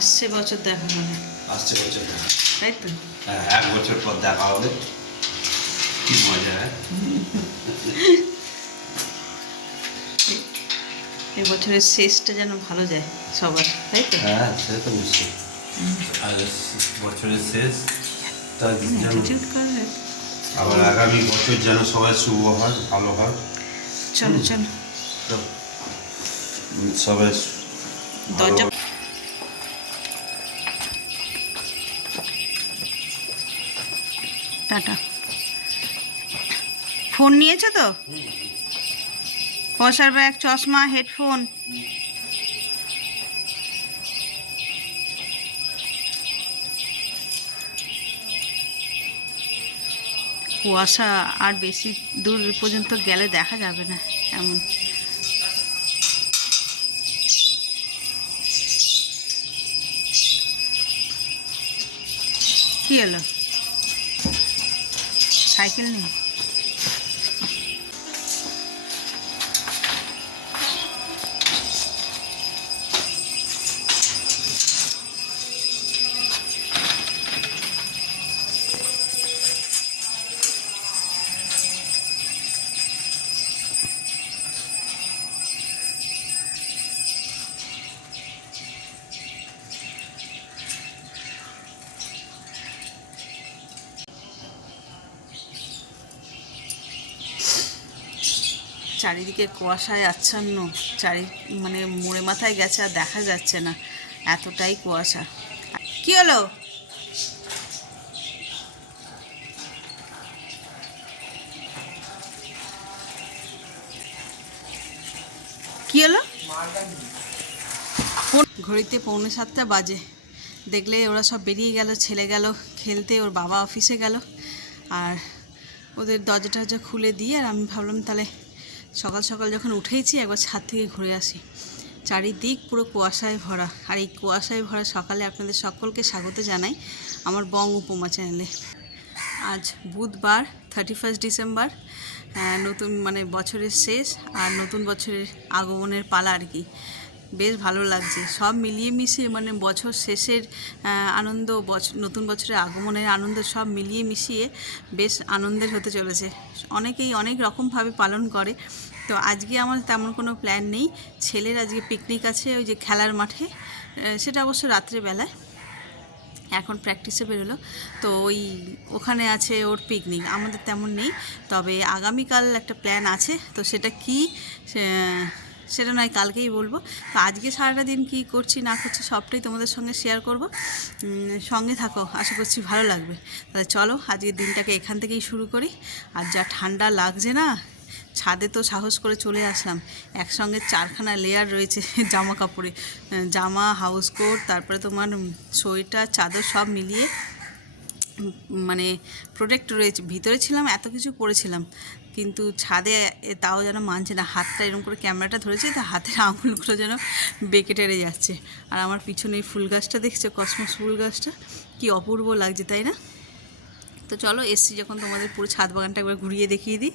আসছে বছর দেখা হবে, আসছে বছর দেখা, তাই তো? হ্যাঁ 1 বছর পর দেখা হবে, কি মজা। এই বছরের শেষটা যেন ভালো যায় সবার, তাই তো? হ্যাঁ সে তো নিশ্চয়ই, আর বছরের শেষ তার যেন অ্যাটিটিউড করে। আবার আগামী বছর যেন সবাই শুভ হয়, ভালো হয়। চলো চলো, তো সবাই ভালো দরজা টাটা। ফোন নিয়েছো তো? পয়সার ব্যাগ, চশমা, হেডফোন। কুয়াশা আর বেশি দূর পর্যন্ত গেলে দেখা যাবে না এমন। কি হলো? সাইকেল নেই? চারিদিকে কুয়াশায় আচ্ছন্ন, মানে মোড়ে মাথায় গেছে আর দেখা যাচ্ছে না, এতটাই কুয়াশা। কি হলো? কি হলো? ঘড়িতে 6:45 বাজে। দেখলে ওরা সব বেরিয়ে গেল, ছেলে গেল খেলতে, ওর বাবা অফিসে গেল, আর ওদের দরজা টরজা খুলে দিয়ে আর আমি ভাবলাম তাহলে সকাল সকাল যখন উঠেইছি একবার ছাদ থেকে ঘুরে আসি। চারিদিক পুরো কুয়াশায় ভরা, আর এই কুয়াশায় ভরা সকালে আপনাদের সকলকে স্বাগত জানাই আমার বং উপমা চ্যানেলে। আজ বুধবার, 31 ডিসেম্বর, নতুন মানে বছরের শেষ আর নতুন বছরের আগমনের পালা আর কি। বেশ ভালো লাগছে, সব মিলিয়ে মিশিয়ে মানে বছর শেষের আনন্দ, নতুন বছরের আগমনের আনন্দ সব মিলিয়ে মিশিয়ে বেশ আনন্দের হতে চলেছে। অনেকেই অনেক রকমভাবে পালন করে, তো আজকে আমার তেমন কোনো প্ল্যান নেই। ছেলের আজকে পিকনিক আছে ওই যে খেলার মাঠে, সেটা অবশ্য রাত্রেবেলায়, এখন প্র্যাকটিসে বেরোলো, তো ওখানে আছে ওর পিকনিক, আমাদের তেমন নেই। তবে আগামীকাল একটা প্ল্যান আছে, তো সেটা কি সেটা নয় কালকেই বলবো। তো আজকে সারাটা দিন কী করছি না করছি সবটাই তোমাদের সঙ্গে শেয়ার করব, সঙ্গে থাকো, আশা করছি ভালো লাগবে। তাহলে চলো আজকের দিনটাকে এখান থেকেই শুরু করি। আর যা ঠান্ডা লাগছে না, ছাদে তো সাহস করে চলে আসলাম, একসঙ্গে 4খানা লেয়ার রয়েছে জামা কাপড়ে, জামা, হাউস কোট, তারপরে তোমার সোয়েটার, চাদর সব মিলিয়ে মানে প্রোটেক্ট রয়েছে। ভিতরে ছিলাম এত কিছু পরেছিলাম, কিন্তু ছাদে তাও যেন মানছে না, হাতটা এরকম করে ক্যামেরাটা ধরেছে, তা হাতের আঙুলগুলো যেন বেঁকে টেরে যাচ্ছে। আর আমার পিছনে এই ফুল গাছটা দেখছো, কসমস ফুল গাছটা, কি অপূর্ব লাগছে তাই না? তো চলো এসছি যখন তোমাদের পুরো ছাদ বাগানটা একবার ঘুরিয়ে দেখিয়ে দিই।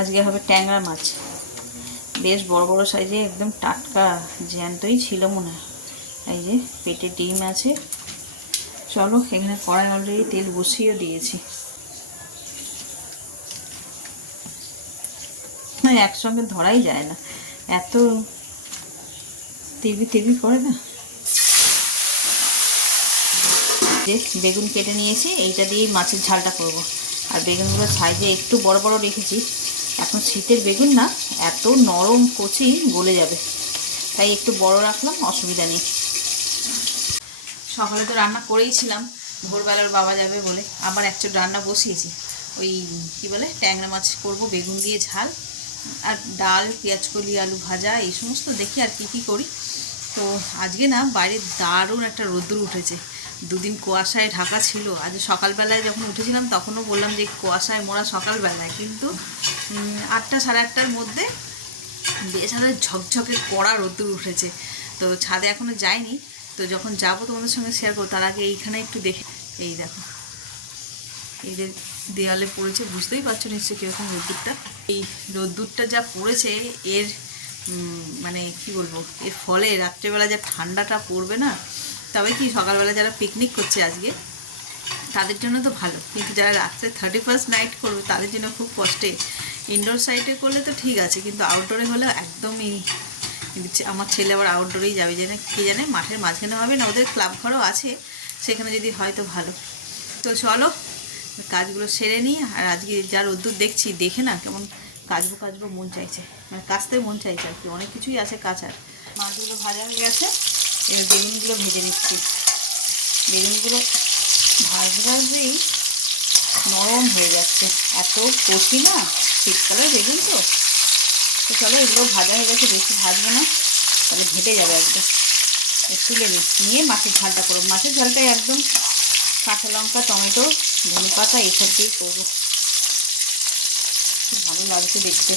আজকে হবে ট্যাংরা মাছ, বেশ বড় বড় সাইজে, একদম টাটকা জ্যান্তই ছিল মনে হয়। এই যে পেটে ডিম আছে, চলো, এখানে কড়াই অলরেডি তেল বসিয়ে দিয়েছি। হ্যাঁ, একসঙ্গে ধরাই যায় না, এত তেবি তেবি করে না। যে বেগুন কেটে নিয়েছি, এইটা দিয়েই মাছের ঝালটা করব। আর বেগুনগুলো সাইজে একটু বড় বড় রেখেছি, এখন শীতের বেগুন না, এত নরম কচি গলে যাবে, তাই একটু বড় রাখলাম, অসুবিধা নেই। সকালে তো রান্না করেইছিলাম, ভোরবেলার বাবা যাবে বলে আবার একটু রান্না বসিয়েছি। ওই কি বলে, ট্যাংরা মাছ করব বেগুন দিয়ে ঝাল, আর ডাল, পেঁয়াজকলি, আলু ভাজা, এই সমস্ত দেখি আর কি করি। তো আজকে না বাইরে দারুণ একটা রোদ্দুর উঠেছে, দুদিন কুয়াশায় ঢাকা ছিল। আজ সকালবেলায় যখন উঠেছিলাম তখনও বললাম যে কুয়াশায় মোড়া সকালবেলায়, কিন্তু 8টা সাড়ে 8টার মধ্যে বেশ একটা ঝকঝকে কড়া রোদ্দুর উঠেছে। তো ছাদে এখনও যাইনি, তো যখন যাবো তোমাদের সঙ্গে শেয়ার করবো। তার আগে এইখানে একটু দেখে, এই দেখো, এই যে দেওয়ালে পড়েছে, বুঝতেই পারছো নিশ্চয়ই কীরকম রোদ্দুরটা। এই রোদ্দুরটা যা পড়েছে, এর মানে কি বলবো, এর ফলে রাত্রেবেলা যা ঠান্ডাটা পড়বে না। তবে কি, সকালবেলা যারা পিকনিক করছে আজকে তাদের জন্য তো ভালো, কিন্তু যারা রাত্রে 31st নাইট করবে তাদের জন্য খুব কষ্টে। ইনডোর সাইডে করলে তো ঠিক আছে, কিন্তু আউটডোরে হলে একদমই। আমার ছেলে আবার আউটডোরেই যাবে, জানে কে জানে, মাঠের মাঝখানে হবে না, ওদের ক্লাব ঘরও আছে, সেখানে যদি হয় তো ভালো। তো চলো কাজগুলো সেরে নিই। আর আজকে যা রোদ্দুর দেখছি, দেখে না কেমন কাচবো মন চাইছে, মানে কাচতে মন চাইছে আর কি, অনেক কিছুই আছে কাচার। মাছগুলো ভাজা হয়ে গেছে, এবার বেগুনগুলো ভেজে নিচ্ছি। বেগুনগুলো ভাজতেই নরম হয়ে যাচ্ছে, এত কচি না, শীতকালের বেগুন তো। তো চলো, এগুলো ভাজা হয়ে গেছে, বেশি ভাজবো না, তাহলে ঘেটে যাবে একদম। তুলে নিয়ে মাছের ঝালটা করবো। মাছের ঝালটাই একদম কাঁচা লঙ্কা, টমেটো, ধনে পাতা এসব দিয়ে করবো, খুব ভালো লাগছে দেখতে।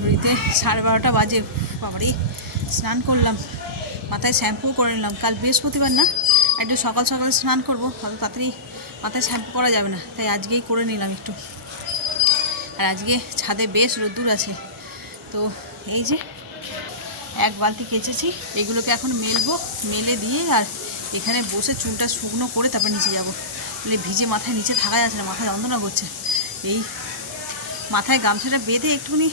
ঘড়িতে 12:30 বাজে, বাবারই স্নান করলাম, মাথায় শ্যাম্পু করে নিলাম। কাল বৃহস্পতিবার না, একটু সকাল সকাল স্নান করবো, ভালো তাড়াতাড়ি মাথায় শ্যাম্পু করা যাবে না, তাই আজকেই করে নিলাম একটু। আর আজকে ছাদে বেশ রোদ্দুর আছে। তো এই যে 1 বালতি কেচেছি, এগুলোকে এখন মেলবো, মেলে দিয়ে আর এখানে বসে চুলটা শুকনো করে তারপর নিচে যাবো। বলে ভিজে মাথায় নিচে থাকা যাচ্ছে না, মাথায় যন্ত্রণা করছে। এই মাথায় গামছাটা বেঁধে একটুখানি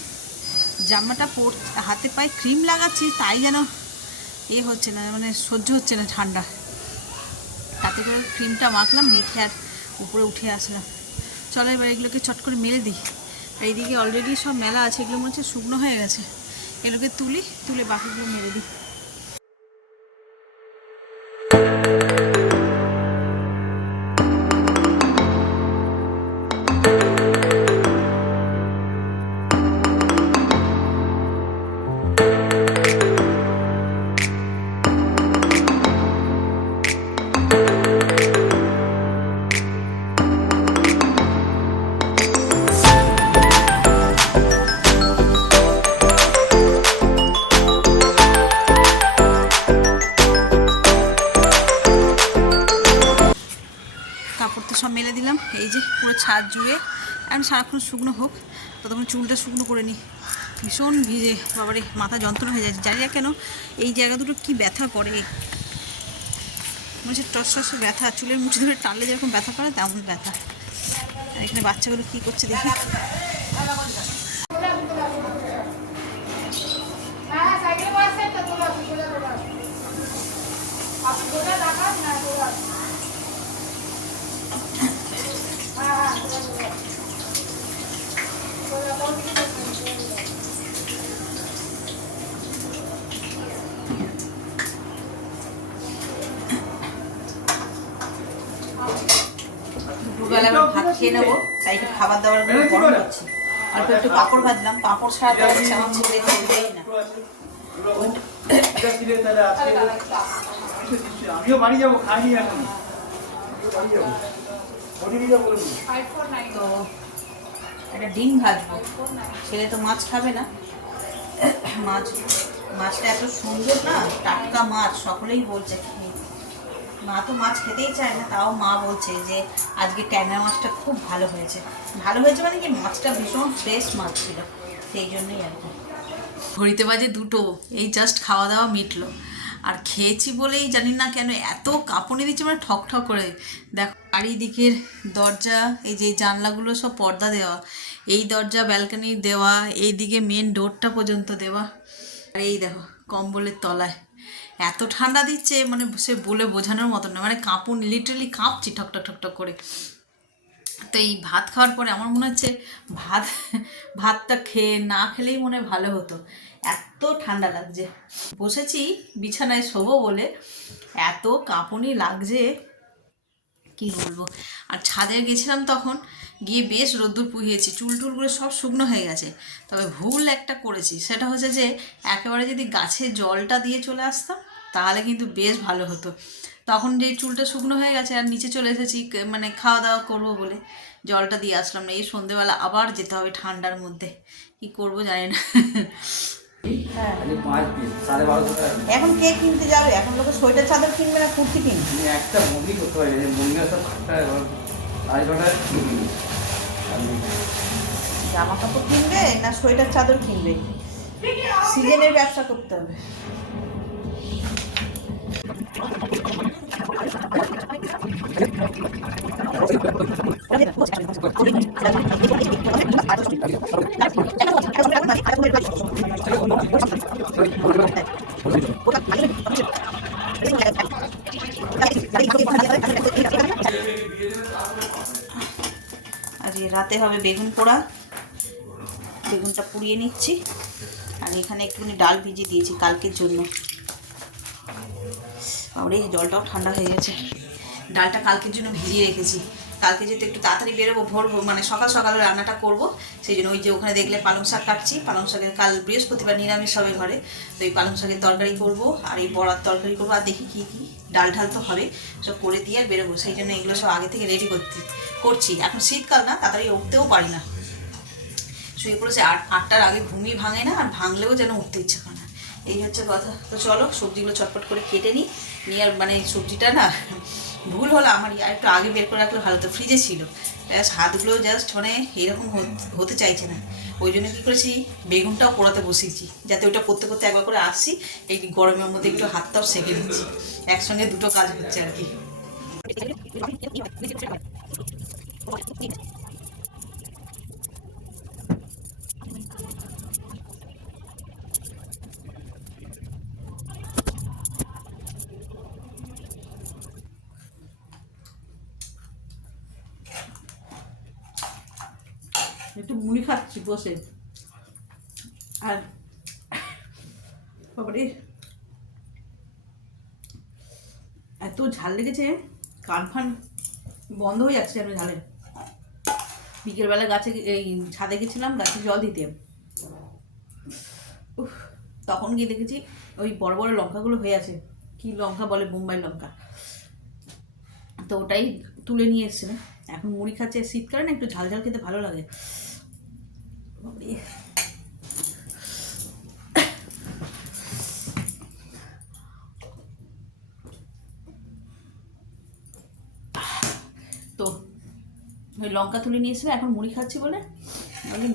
জামাটা হাতে পায়ে ক্রিম লাগাচ্ছি, তাই যেন হচ্ছে না, মানে সহ্য হচ্ছে না ঠান্ডা। তাতে করে ক্রিমটা মাখলাম, মেখে আর উপরে উঠে আসলাম। চলো এবার এগুলোকে চট করে মেলে দিই। এইদিকে অলরেডি সব মেলা আছে, এগুলো মনে হচ্ছে শুকনো হয়ে গেছে, এগুলোকে তুলে বাকিগুলো মেলে দিই। কাপড় তো সব মেলে দিলাম, এই যে পুরো ছাদ জুড়ে। এখন সারাক্ষণ শুকনো হোক, ততক্ষণ চুলটা শুকনো করে নিই। ভীষণ ভিজে, বাবারে মাথা যন্ত্রণা হয়ে যাচ্ছে, জানি না কেন এই জায়গা দুটো কী ব্যথা করে, মনে হচ্ছে টস ব্যথা, চুলের মুঠি ধরে টানলে যেরকম ব্যথা করে তেমন ব্যথা। আর এখানে বাচ্চাগুলো কী করছে দেখি। দুপুরবেলা আবার ভাত খেয়ে নেবো, তাই একটু খাবার দাবার গরম করছি। অল্প একটু পাঁপড় ভাজলাম, পাঁপড় ছাড়া তো হচ্ছে আমার ছেলে করবেই না। আমিও বাড়ি যাবো, খাইনি এখন। তো একটা ডিম ভাজবো, ছেলে তো মাছ খাবে না। মাছটা এত সুন্দর না, টাটকা মাছ, সকলেই বলছে। মা তো মাছ খেতেই চায় না, তাও মা বলছে যে আজকে ট্যাংরা মাছটা খুব ভালো হয়েছে। ভালো হয়েছে মানে কি, মাছটা ভীষণ ফ্রেশ মাছ ছিল, সেই জন্যই আর কি। ঘড়িতে বাজে 2টো, এই জাস্ট খাওয়া দাওয়া মিটলো। আর খেয়েছি বলেই জানি না কেন এত কাঁপুনি দিচ্ছে, মানে ঠক ঠক করে। দেখো চারিদিকের দরজা, এই যে জানলাগুলো সব পর্দা দেওয়া, এই দরজা ব্যালকনির দেওয়া, এইদিকে মেন ডোরটা পর্যন্ত দেওয়া। আর এই দেখো কম্বলের তলায় এত ঠান্ডা দিচ্ছে, মানে সে বলে বোঝানোর মতন না, মানে কাঁপুনি, লিটারালি কাঁপছি ঠকঠক ঠকঠক করে। তো এই ভাত খাওয়ার পরে আমার মনে হচ্ছে ভাতটা না খেলেই মনে হয় ভালো হতো, এত ঠান্ডা লাগছে। বসেছি বিছানায় শোবো বলে, এত কাঁপুনি লাগছে কি বলবো। আর ছাদে গেছিলাম তখন, গিয়ে বেশ রোদ্দুর পুহিয়েছি, চুল টুলগুলো সব শুকনো হয়ে গেছে। তবে ভুল একটা করেছি, সেটা হচ্ছে যে একেবারে যদি গাছে জলটা দিয়ে চলে আসতাম তাহলে কিন্তু বেশ ভালো হতো। তখন যেই চুলটা শুকনো হয়ে গেছে আর নিচে চলে এসেছি মানে খাওয়া দাওয়া করবো বলে, জলটা দিয়ে আসলাম না। এই সন্ধেবেলা আবার যেতে হবে ঠান্ডার মধ্যে, কি করব জানি না। হ্যাঁ এখন কে কিনতে যাবে? এখন লোকে সোয়েটার চাদর কিনবে না কুর্তি কিনবে। একটা মুভি করতে পারি, মুভি সব জামা কাপড় কিনবে না সোয়েটার চাদর কিনবে, সিজনের ব্যবসা করতে হবে। আজকে রাতে হবে বেগুন পোড়া, বেগুনটা পুড়িয়ে নিচ্ছি। আর এখানে একটুখানি ডাল ভিজিয়ে দিয়েছি কালকের জন্য। আর এই জলটাও ঠান্ডা হয়ে গেছে, ডালটা কালকের জন্য ভিজিয়ে রেখেছি। কালকে যেহেতু একটু তাড়াতাড়ি বেরোবো, ভোর মানে সকাল সকাল রান্নাটা করব, সেই জন্য ওই যে ওখানে দেখলে পালং শাক কাটছি। পালং শাকের কাল বৃহস্পতিবার নিরামিষ হবে ঘরে, তো এই পালং শাকের তরকারি করব, আর এই বড়ার তরকারি করবো, আর দেখি কী কী ডাল ঢাল তো হবে, সব করে দিয়ে আর বেরোবো। সেই জন্য এগুলো সব আগে থেকে রেডি করছি। এখন শীতকাল না, তাড়াতাড়ি উঠতেও পারি না, শুয়ে পড়েছে 8টার আগে, ঘুমিয়ে ভাঙে না, আর ভাঙলেও যেন উঠতে ইচ্ছা করে না, এই হচ্ছে কথা। তো চলো সবজিগুলো চটপট করে কেটে নিই। আর মানে সবজিটা না ভুল হলো আমারই, আর একটু আগে বের করে রাখলে ভালো হতো, ফ্রিজে ছিল। হাতগুলো জাস্ট মানে এরকম হতে চাইছে না, ওই জন্য কী করেছি বেগুনটাও পোড়াতে বসিয়েছি, যাতে ওইটা করতে করতে একবার করে আসছি, এই গরমের মধ্যে একটু হাতটাও সেঁকে দিচ্ছি, একসঙ্গে দুটো কাজ হচ্ছে আর কি। একটু মুড়ি খাচ্ছি বসে, আর বাবারে এত ঝাল লেগেছে, কান ফান বন্ধ হয়ে যাচ্ছে আমি ঝালে। বিকেলবেলা গাছে এই ছাদে গেছিলাম গাছে জল দিতে, তখন গিয়ে দেখেছি ওই বড় বড় লঙ্কাগুলো হয়ে আছে, কি লঙ্কা বলে, বোম্বাই লঙ্কা, তো ওটাই তুলে নিয়ে এসছে। এখন মুড়ি খাচ্ছে, শীতকালে না একটু ঝাল ঝাল খেতে ভালো লাগে। তো ওই লঙ্কা তুলে নিয়ে এসেছিল, এখন মুড়ি খাচ্ছি বলে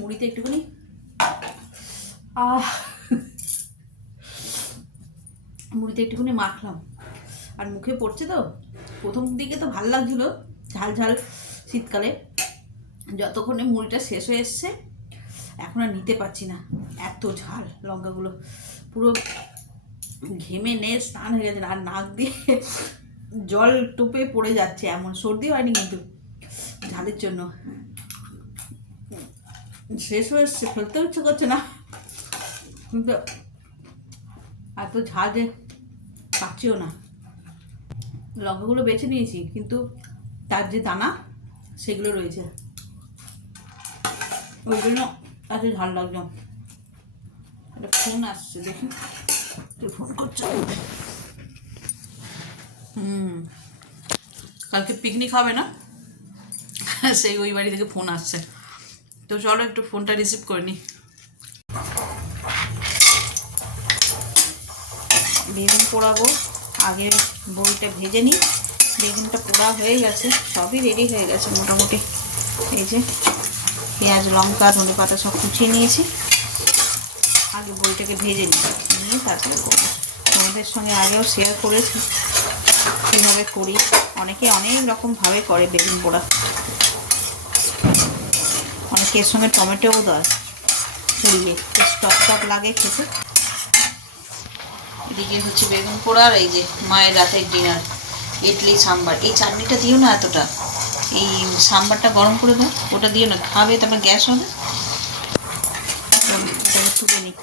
মুড়িতে একটুখানি মুড়িতে একটুখানি মাখলাম, আর মুখে পড়ছে তো। প্রথম দিকে তো ভালো লাগছিলো ঝাল ঝাল শীতকালে, যতক্ষণে মুড়িটা শেষ হয়ে এসছে এখন আর নিতে পারছি না, এত ঝাল লঙ্কাগুলো, পুরো ঘেমে নে স্নান হয়ে গেছে, আর নাক দিয়ে জল টোপে পড়ে যাচ্ছে, এমন সর্দি হয়নি কিন্তু ঝালের জন্য। শেষ হয়ে এসছে, ফেলতেও ইচ্ছে করছে না, কিন্তু এত ঝাল যে পাচ্ছিও না। লঙ্কাগুলো বেছে নিয়েছি, কিন্তু তার যে দানা সেগুলো রয়েছে, ওই জন্য এত ঝাল লাগছে। একটা ফোন আসছে, দেখি ফোন করছে। কালকে পিকনিক হবে না, সেই ওই বাড়ি থেকে ফোন আসছে, তো চলো একটু ফোনটা রিসিভ করে নি। বেগুন পোড়াবো, আগে বড়িটা ভেজে নিই। বেগুনটা পোড়া হয়ে গেছে, সবই রেডি হয়ে গেছে মোটামুটি। এই যে পেঁয়াজ লঙ্কা ধনে পাতা সব কুচিয়ে নিয়েছি, আগে বড়িটাকে ভেজে নিই, নিয়ে তারপরে করবো। তোমাদের সঙ্গে আগেও শেয়ার করেছি কীভাবে করি। অনেকে অনেক রকমভাবে করে বেগুন পোড়া, অনেকে এর সঙ্গে টমেটোও দেয় পুড়িয়ে, বেশ টক টক লাগে খেতে। এদিকে হচ্ছে বেগুন পোড়া, আর এই যে মায়ের রাতের ডিনার ইডলি সাম্বার। এই চাটনিটা দিও না এতটা, এই সাম্বারটা গরম করে দাও, ওটা দিও না, খাবে তারপর গ্যাস হবে। এটাকে তুলে নিই।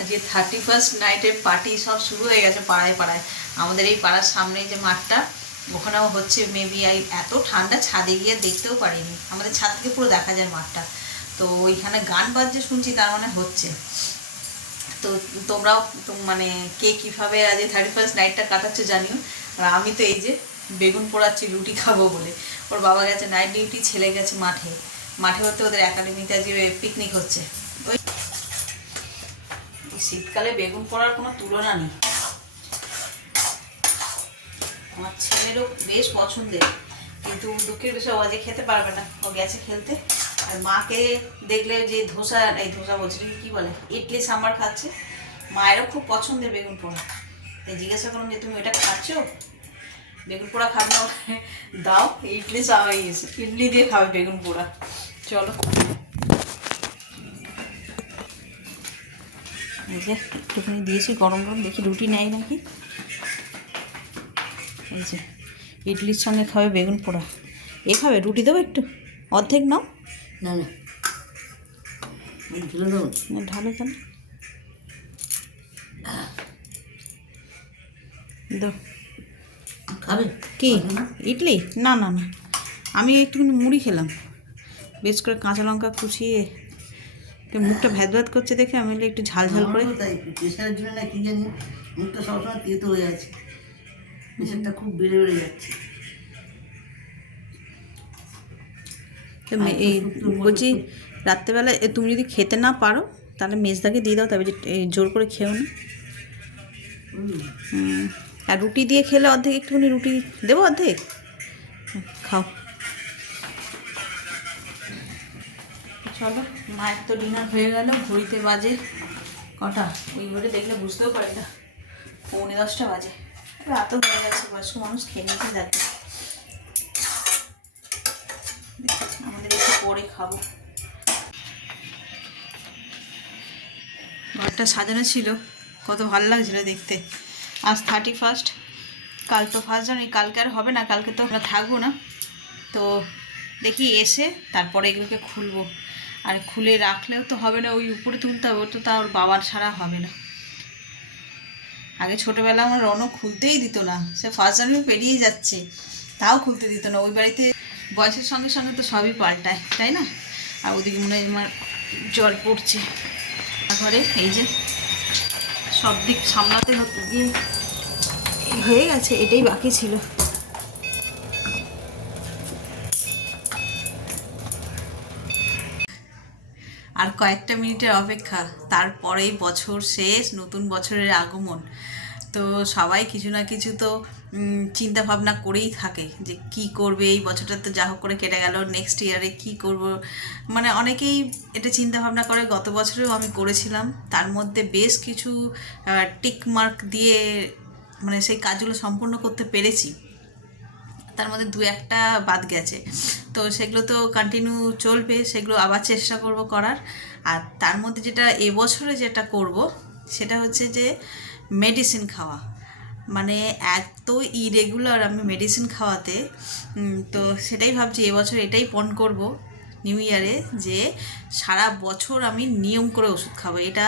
আজকে 31st নাইটের পার্টি সব শুরু হয়ে গেছে পাড়ায় পাড়ায়। আমাদের এই পাড়ার সামনে যে মাঠটা, ওখানেও হচ্ছে। মেবি এত ঠান্ডা ছাদে গিয়ে দেখতেও পারিনি, আমাদের ছাদ থেকে পুরো দেখা যায় মাঠটা। তো ওইখানে গান বাজছে শুনছি, তার মানে হচ্ছে। তো তোমরাও মানে কে কীভাবে আজ 31st নাইটটা কাটাচ্ছ জানিও। আর আমি তো এই যে বেগুন পোড়াচ্ছি রুটি খাবো বলে। ওর বাবা গেছে নাইট ডিউটি, ছেলে গেছে মাঠে। মাঠে হতে ওদের একাডেমিতে আজকে পিকনিক হচ্ছে। ওই শীতকালে বেগুন পোড়ার কোনো তুলনা নেই। আমার ছেলেরও বেশ পছন্দের, কিন্তু দুঃখের বিষয় ও আজকে খেতে পারবে না, ও গেছে খেলতে। আর মাকে দেখলে যে ধোসা বলছে কি বলে, ইডলি সাম্বার খাচ্ছে। মায়েরও খুব পছন্দের বেগুন পোড়া। তাই জিজ্ঞাসা করলাম যে তুমি ওইটা খাচ্ছ, বেগুন পোড়া খাবে না, দাও ইডলি দিয়ে খাবে বেগুন পোড়া। চলো, এই যে একটুখানি দিয়েছি গরম গরম, দেখি রুটি নেয় নাকি। এই যে ইডলির সঙ্গে খাবে বেগুন পোড়া। এ খাবে, রুটি দেবো একটু, অর্ধেক নাও। না না ঢেলে দেবো, ঢালো কেন দো। খাবে কি ইডলি? না না না, আমি একটুখানি মুড়ি খেলাম, বেশ করে কাঁচা লঙ্কা কুচিয়ে। মুখটা ভ্যাদ ভ্যাদ করছে দেখে আমি একটু ঝাল ঝাল করে। তাই প্রেশারের জন্য না কি জানি মুখটা সবসময় তেতো হয়ে আছে, প্রেশারটা খুব বেড়ে বেড়ে যাচ্ছে। এই বলছি রাত্রেবেলা তুমি যদি খেতে না পারো তাহলে মেজদাকে দিয়ে দাও, তবে জোর করে খেও না। আর রুটি দিয়ে খেলে অর্ধেক একটুখানি রুটি দেবো, অর্ধেক খাও। চলো, মায়ের তো ডিনার হয়ে গেল। ঘড়িতে বাজে কটা, ওই ঘড়ি দেখলে বুঝতেও পারি না, 9:45 বাজে। রাতও হয়ে গেছে, বয়স্ক মানুষ খেয়ে নিতে থাকে। আমাদের একটু পরে খাবো। ঘরটা সাজানো ছিল, কত ভালো লাগছিল দেখতে। আজ 31st, কাল তো 1st জানুয়ারি। কালকে আর হবে না, কালকে তো আমরা থাকবো না। তো দেখি এসে তারপরে এগুলোকে খুলবো। আর খুলে রাখলেও তো হবে না, ওই উপরে তুলতে হবে, তো তার বাবার ছাড়া হবে না। আগে ছোটোবেলা আমার রনক খুলতেই দিত না, সে 1st জানুয়ারি পেরিয়ে যাচ্ছে তাও খুলতে দিত না। ওই বাড়িতে বয়সের সঙ্গে সঙ্গে তো সবই পাল্টায়, তাই না? আর ওদিকে মনে হয় আমার জল পড়ছে ঘরে। এই যে সব দিক সামলাতে হতে গিয়ে হয়ে গেছে, এটাই বাকি ছিল। আর কয়েকটা মিনিটের অপেক্ষা, তারপরেই বছর শেষ, নতুন বছরের আগমন। তো সবাই কিছু না কিছু তো চিন্তা ভাবনা করেই থাকে যে কি করবে এই বছরটা, তো যা হোক করে কেটে গেল, নেক্সট ইয়ারে কি করব। মানে অনেকেই এটা চিন্তা ভাবনা করে। গত বছরেও আমি করেছিলাম, তার মধ্যে বেশ কিছু টিক মার্ক দিয়ে মানে সেই কাজগুলো সম্পূর্ণ করতে পেরেছি, তার মধ্যে 2-1টা বাদ গেছে। তো সেগুলো তো কন্টিনিউ চলবে, সেগুলো আবার চেষ্টা করব করার। আর তার মধ্যে যেটা এবছরে যেটা করব সেটা হচ্ছে যে মেডিসিন খাওয়া। মানে এত ইরেগুলার আমি মেডিসিন খাওয়াতে, তো সেটাই ভাবছি এবছর এটাই পণ করব নিউ ইয়ারে, যে সারা বছর আমি নিয়ম করে ওষুধ খাবো। এটা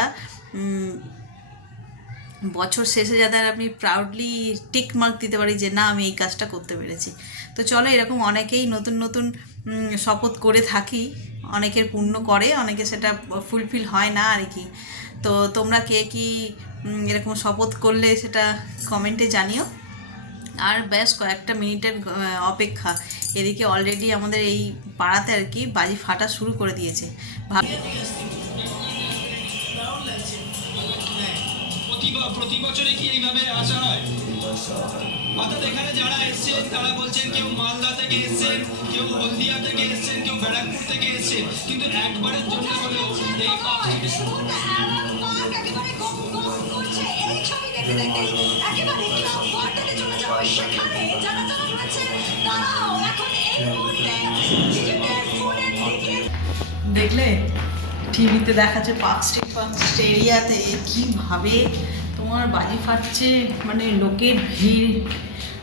বছর শেষে যাতে আমি প্রাউডলি টিক মার্ক দিতে পারি যে না আমি এই কাজটা করতে পেরেছি। তো চলো, এরকম অনেকেই নতুন নতুন শপথ করে থাকি, অনেকের পূর্ণ করে, অনেকে সেটা ফুলফিল হয় না আর কি। তো তোমরা কে কি এরকম শপথ করলে সেটা কমেন্টে জানিও। আর বেশ কয়েকটা মিনিটের অপেক্ষা। এদিকে অলরেডি আমাদের এই পাড়াতে আর কি বাজি ফাটা শুরু করে দিয়েছে। প্রতি বছরে কি এইভাবে আসা হয়? অর্থাৎ এখানে যারা এসছেন তারা বলছেন কেউ মালদা থেকে এসছেন, কেউ হলদিয়া থেকে এসছেন, কেউ ব্যারাকপুর থেকে এসছেন, কিন্তু একবারের জন্য হলেও এই দেখলে টিভিতে দেখাচ্ছে পার্ক স্ট্রিট এরিয়াতে কীভাবে তোমার বাজি ফাটছে, মানে লোকের ভিড়।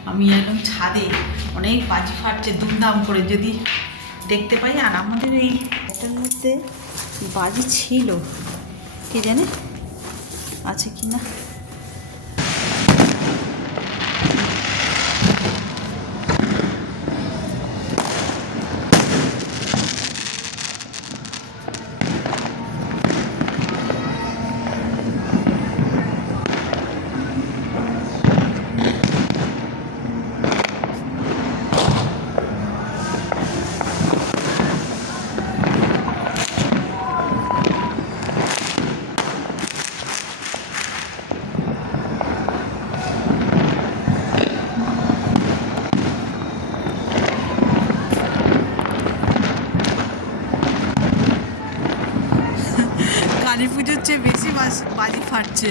আমি একদম ছাদে, অনেক বাজি ফাটছে দুমদাম করে, যদি দেখতে পাই। আর আমাদের এটার মধ্যে বাজি ছিল, কে জানে আছে কি না। কালী পুজোর চেয়ে বেশি বাজি ফাটছে।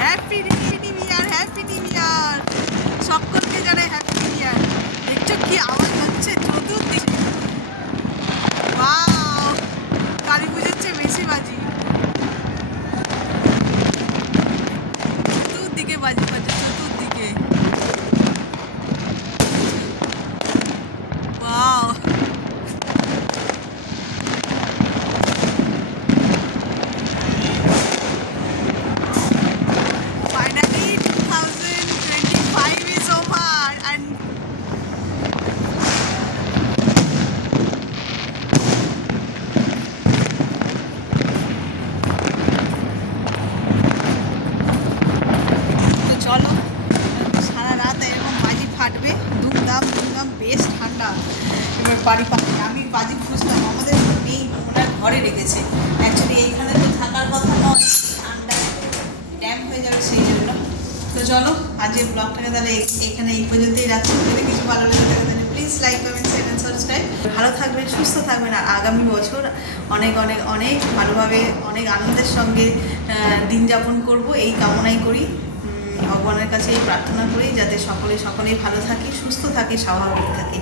Happy new year, happy new year, সকলকে জানাই হ্যাপি নিউ ইয়ার। দেখছো কি আওয়াজ হচ্ছে চতুর্দিকে। ওয়াও, কালী পুজোর চেয়ে বেশি বাজি, চতুর্দিকে বাজি বাজে, চতুর্দিকে। Wow, finally 2025 is over and তো চলো, সারা রাত এরকম বাজি ফাটবে, ধুমধাম ধুমধাম, বেশ ঠান্ডা। এবার বাড়ি পাবে, আমি বাজি খুঁজলাম, আমাদের নেই, ওনার ঘরে রেখেছে। অ্যাকচুয়ালি এইখানে তো থাকার কথা নয়, ঠান্ডা ড্যাম হয়ে যাবে সেই জন্য। তো চলো, আজকের ব্লগটাকে তাহলে এখানে এই পর্যন্তই রাখছি। যদি কিছু ভালো লেগে থাকে তাহলে please like, comment, share and subscribe. ভালো থাকবেন, সুস্থ থাকবেন, আর আগামী বছর অনেক অনেক অনেক ভালোভাবে, অনেক আনন্দের সঙ্গে দিন যাপন করবো, এই কামনাই করি। ভগবানের কাছে এই প্রার্থনা করি যাতে সকলেই ভালো থাকি, সুস্থ থাকি, স্বাভাবিক থাকি।